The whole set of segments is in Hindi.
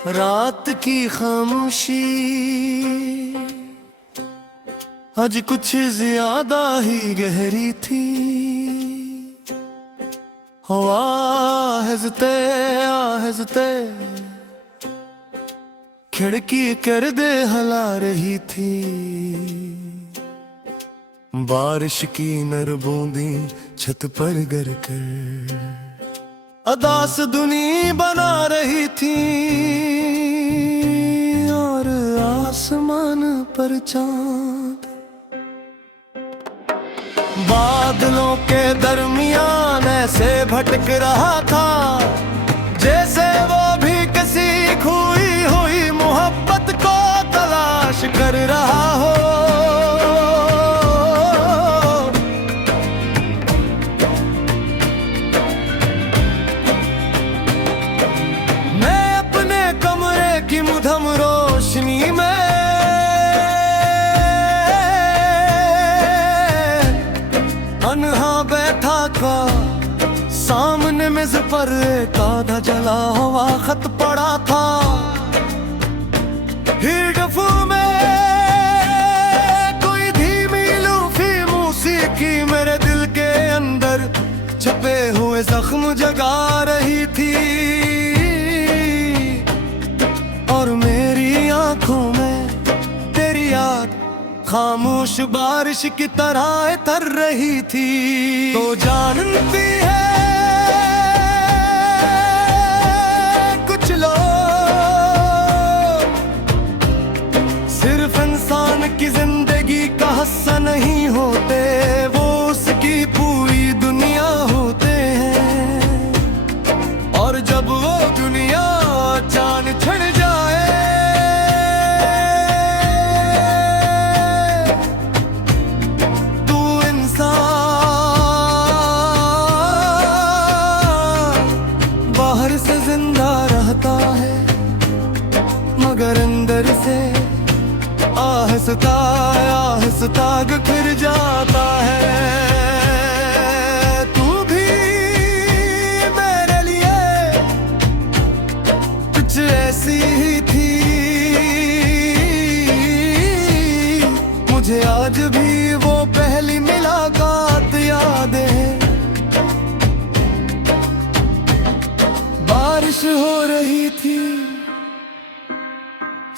रात की खामोशी आज कुछ ज्यादा ही गहरी थी। आहिस्ते आहिस्ते खिड़की कर दे हला रही थी। बारिश की नर बूंदी छत पर गिर कर अदास दुनी बना रही थी। और आसमान पर चांद बादलों के दरमियान ऐसे भटक रहा था जैसे वो भी किसी खोई हुई मोहब्बत को तलाश कर रहा हो। मैं अपने कमरे की मुधम रोशनी में अनहा बैठा था। सामने मेज पर एक आधा जला हुआ खत पड़ा था। हिरडफू में कोई धीमी लूफी मौसीकी मेरे दिल के अंदर छपे हुए जख्म जगा रही थी। और मेरी आंखों में तेरी याद खामोश बारिश की तरह तर रही थी। तो जानती है कुछ लोग सिर्फ इंसान की जिंदगी का हिस्सा नहीं होते, वो उसकी पूरी दुनिया होते हैं। और जब वो दुनिया जान छड़ जाए जिंदा रहता है मगर अंदर से आहिस्ता आहिस्ता बिखर जाता है। तू भी मेरे लिए कुछ ऐसी ही थी। मुझे आज भी वो पहली मुलाकात याद है। बारिश हो रही थी,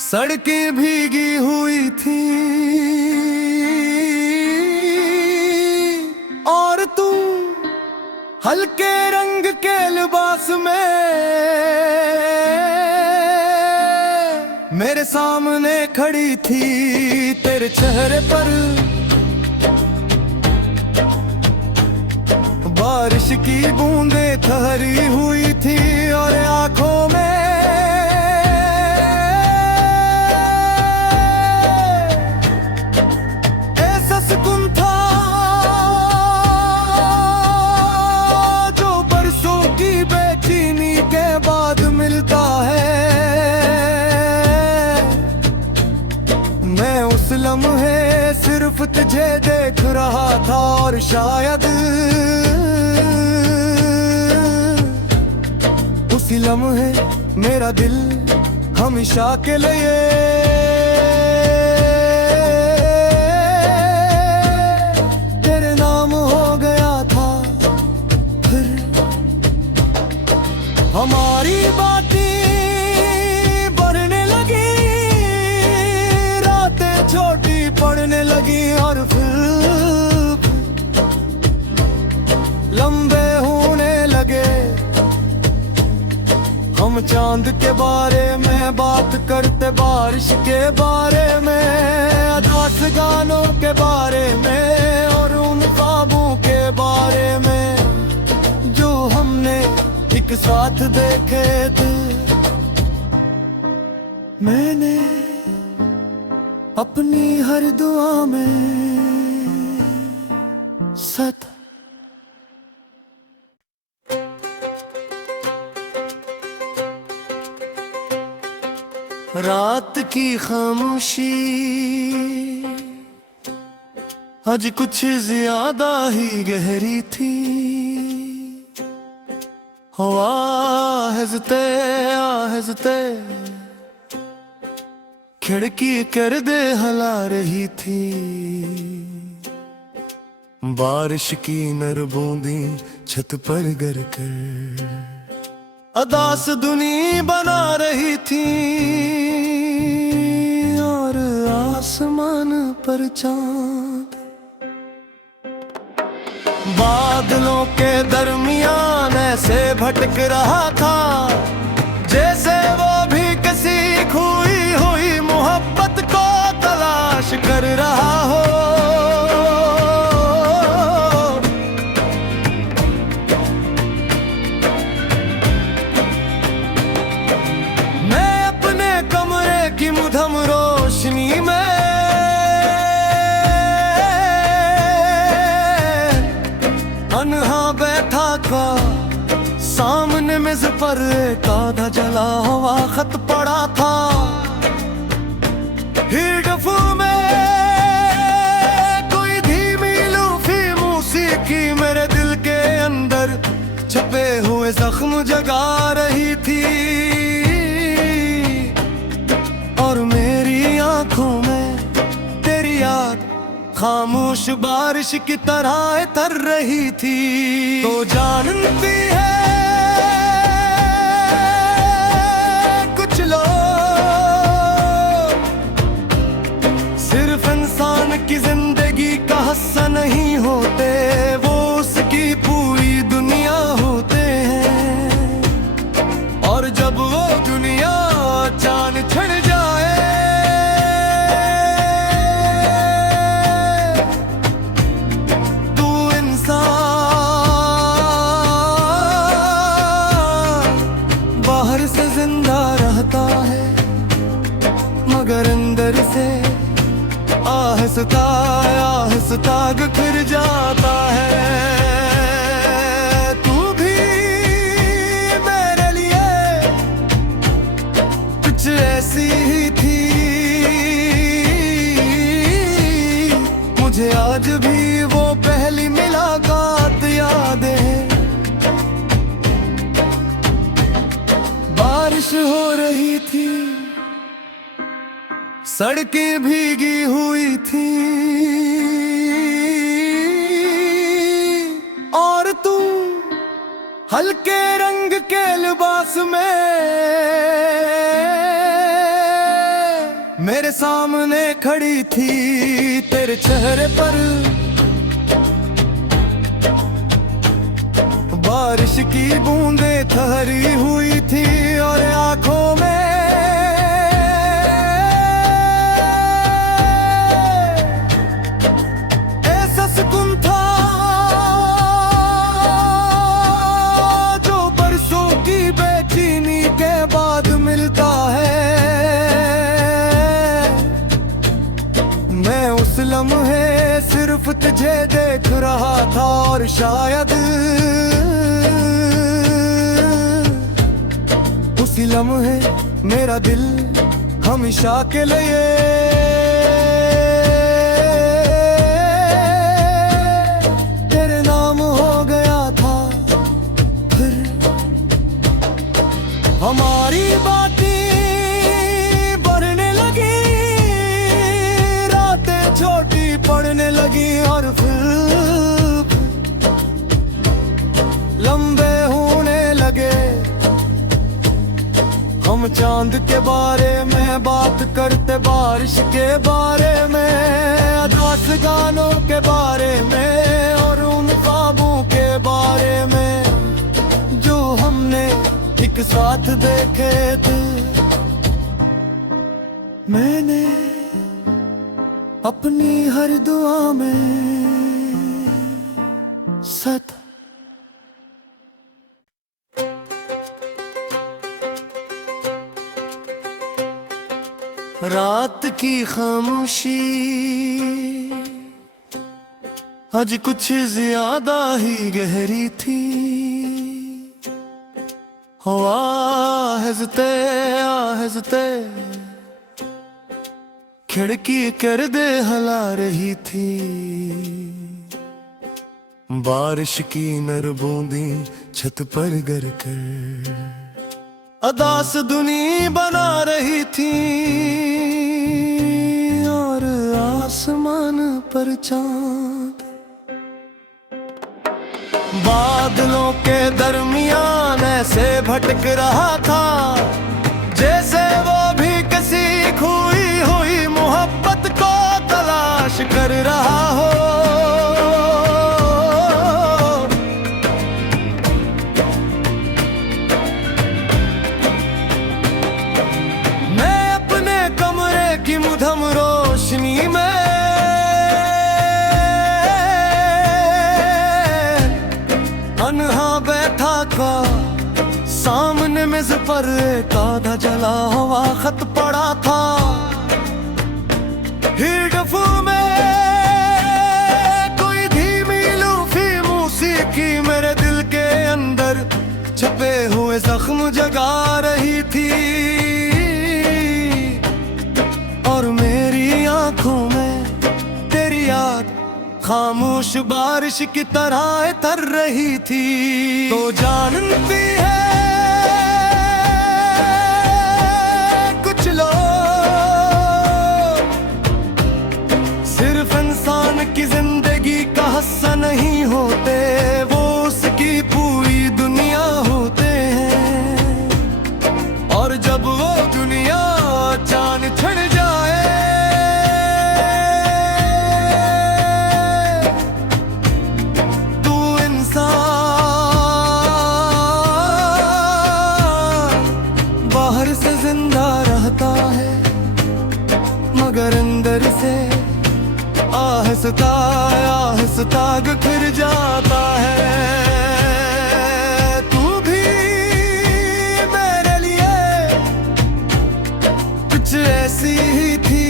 सड़कें भीगी हुई थी और तुम हल्के रंग के लिबास में मेरे सामने खड़ी थी। तेरे चेहरे पर बारिश की बूंदें ठहरी हुई थी और आंखों में ऐसा सुकून था जो बरसों की बेचैनी के बाद मिलता है। मैं उस लम्हे सिर्फ तुझे देख रहा था और शायद उसी लम्हे मेरा दिल हमेशा के लिए तेरे नाम हो गया था। फिर हमारी बातें बढ़ने लगी, रातें छोटी पड़ने लगी और फिर लंबे होने लगे। हम चांद के बारे में बात करते, बारिश के बारे में, अदास गानों के बारे में और उन ख्वाबों के बारे में जो हमने एक साथ देखे थे। मैंने अपनी हर दुआ में सदा रात की खामोशी आज कुछ ज्यादा ही गहरी थी। आहिस्ते आहिस्ते खिड़की कर दे हला रही थी। बारिश की नर बूंदी छत पर गिर कर अदास दुनी बना रही थी। और आसमान पर चांद बादलों के दरमियान ऐसे भटक रहा था, जैसे वो भी किसी खोई हुई मोहब्बत को तलाश कर रहा हो। मैं अपने कमरे की मुधम रोशनी में अनहा बैठा था। सामने मेज पर एक आधा जला हुआ खत पड़ा था। हिरडफू में कोई धीमी लूफी मौसीकी मेरे दिल के अंदर छपे हुए जख्म जगा रही थी। और मेरी आंखों में तेरी याद खामोश बारिश की तरह तर रही थी। तो जानती है कुछ लोग सिर्फ इंसान की जिंदगी का हिस्सा नहीं होते, वो उसकी पूरी दुनिया होते हैं। और जब वो दुनिया जान छड़ जाए मगर अंदर से आहिस्ता आहिस्ता बिखर जाता है। तू भी मेरे लिए कुछ ऐसी ही थी। मुझे आज भी वो पहली मुलाकात याद है। बारिश हो रही थी, सड़कें भीगी हुई थी, और तुम हल्के रंग के लिबास में मेरे सामने खड़ी थी। तेरे चेहरे पर बारिश की बूंदें ठहरी हुई थी, और आंखों में सुकून था जो बरसों की बेचैनी के बाद मिलता है। मैं उस लम्हे सिर्फ तुझे देख रहा था, और शायद उसी लम्हे मेरा दिल हमेशा के लिए हमारी बातें बढ़ने लगी, रातें छोटी पड़ने लगी, और फिर लंबे होने लगे। हम चांद के बारे में बात करते, बारिश के बारे में, अदास गानों के बारे में, और उन ख्वाबों के बारे में जो हमने एक साथ देखे थे। मैंने अपनी हर दुआ में सदा रात की खामोशी आज कुछ ज्यादा ही गहरी थी। आहिस्ते आहिस्ते खिड़की कर दे हला रही थी। बारिश की नर बूंदी छत पर गिर कर अदास दुनी बना रही थी। आसमान पर चांद। बादलों के दरमियान ऐसे भटक रहा था जैसे वो भी किसी खोई हुई मोहब्बत को तलाश कर रहा हो। मैं अपने कमरे की मुधम रोशनी में अनहा बैठा था। सामने मेज पर एक आधा जला हुआ खत पड़ा था। हिडफू में कोई धीमी लूफी मौसीकी मेरे दिल के अंदर छपे हुए जख्म जगा रही थी। और मेरी आंखों में तेरी याद खामोश बारिश की तरह तर रही थी। तो जानती है कुछ लोग सिर्फ इंसान की जिंदगी का हिस्सा नहीं होते, वो उसकी पूरी दुनिया होते हैं। और जब वो दुनिया चांद छड़ जाए से जिंदा रहता है मगर अंदर से आहिस्ता आहिस्ता बिखर जाता है। तू भी मेरे लिए कुछ ऐसी ही थी।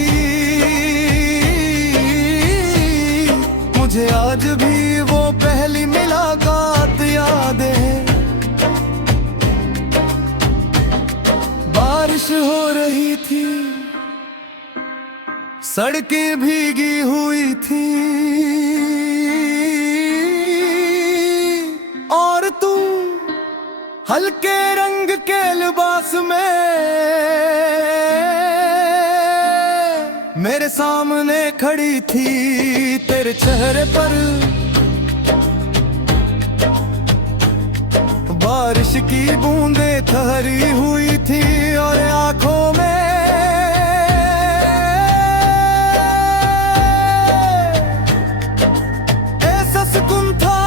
मुझे आज भी वो पहली मुलाकात याद है। बारिश हो रही थी, सड़कें भीगी हुई थी और तुम हल्के रंग के लिबास में मेरे सामने खड़ी थी। तेरे चेहरे पर बारिश की बूंदें ठहरी हुई थी और आंखों में ऐसा सुकून था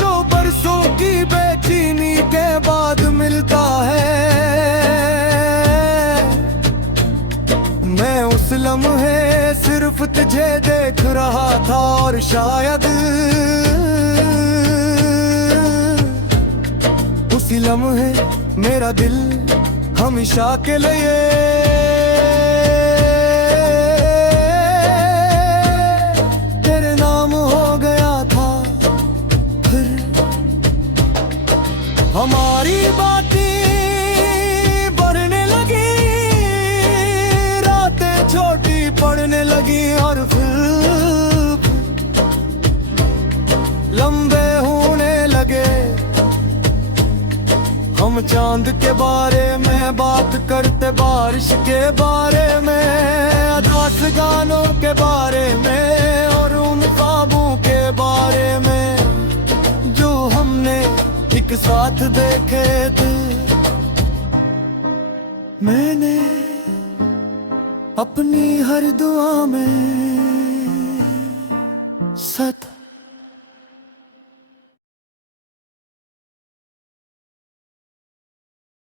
जो बरसों की बेचैनी के बाद मिलता है। मैं उस लम्हे सिर्फ तुझे देख रहा था और शायद उसी लम्हे मेरा दिल हमेशा के लिए तेरे नाम हो गया था। फिर हमारी बातें बढ़ने लगी, रातें छोटी पड़ने लगी और फिर लंबे होने लगे। हम चांद के बारे में बात करते, बारिश के बारे में, अदास गानों के बारे में और उन ख्वाबों के बारे में जो हमने एक साथ देखे थे। मैंने अपनी हर दुआ में सच